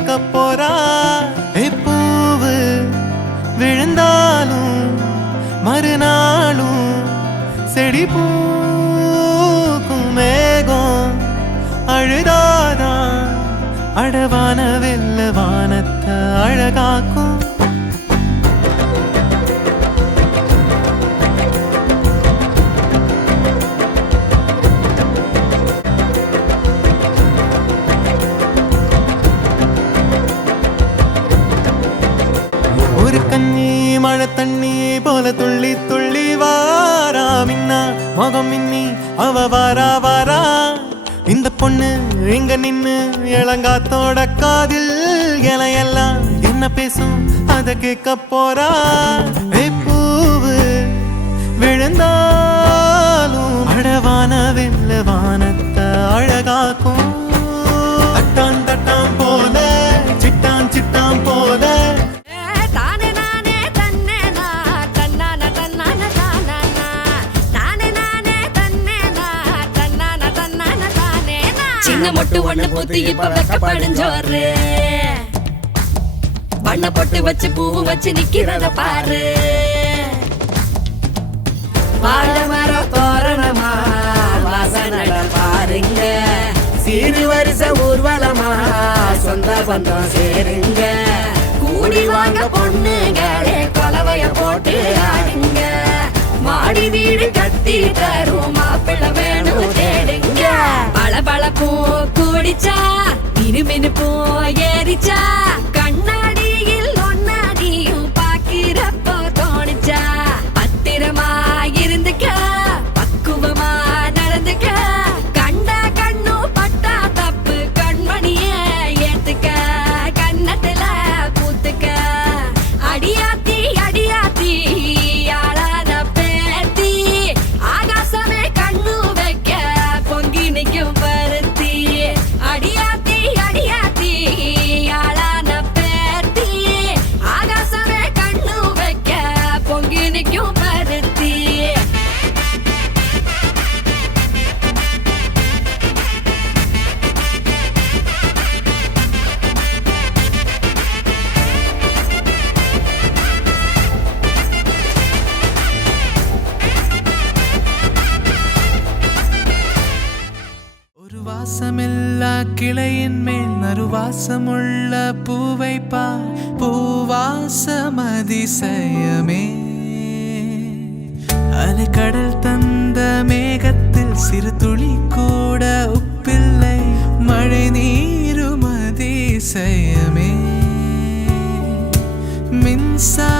கேட்க போறா. பூவு விழுந்தாலும் மறுநாளும் செடி பூக்கும். மேகம் அழுதாதான் அடவான வெல்ல வானத்தை அழகாக்கும். ஒரு கண்ணி மழை தண்ணி போல துள்ளி துள்ளி வாரா. மின்னா முகம் மின்னி அவ வாரா வாரா. இந்த பொண்ணு இங்க நின்னு இளங்காத்தோட காதில் இலையெல்லாம் என்ன பேசும் அத கேட்க போறா. பூவு விழுந்தாலும் அடவான வெல்ல வானத்தை அழகாக்கும். தட்டான் தட்டான் போல சிட்டான் சிட்டான் போல சின்ன மொட்டு ஒண்ணு பூத்து இப்ப வெக்கப்படிஞ்சோரு. வண்ண பொட்டு வச்சு பூவும் வச்சு நிக்கிறத பாரு. வாழை மரம் தோரணமா வாசனட பாருங்க. சீரு வரிச ஊர்வலமா சொந்த பந்தம் சேருங்க. கூடி வாங்க பொண்ணுங்களே கொலவைய போட்டு ஆடுங்க. மாடி வீடு கட்டி தரும் மாப்பிள்ளை வேணும் தேடுங்க. பளபளப்பும் கூடிச்சா மினுமினுப்பும் ஏறிச்சா. கண்ணாடியில் ஒன்னாடியும் பாக்கிறப்போ தோணிச்சா. பத்திரமா இருந்துக்க பக்குவமா நடந்துக்க. கண்டா கண்ணும் பட்டா தப்பு கண்மணிய ஏத்துக்க. கண்ணத்துல பூத்துக்க அடியாத்தி அடியாத்தி ஆளான பேத்தி. ஆகாசமே கண்ணு வைக்க பொங்கி நிற்கும் பருத்தி. அடியாத்தி அடியாத்தி ஆளான பேத்தி. ஆகாசமே கண்ணு வைக்க பொங்கி நிற்கும் பருத்தி. ஒரு வாசமில்லா கிளையின் மேல் நறுவாசமுள்ள பூவை பார். பூவாசம் அதிசயமே. அலைக்கடல் தந்த மேகத்தில் சிறு துளி கூட உப்பில்லை. மழை நீரும் அதிசயமே. மின்சார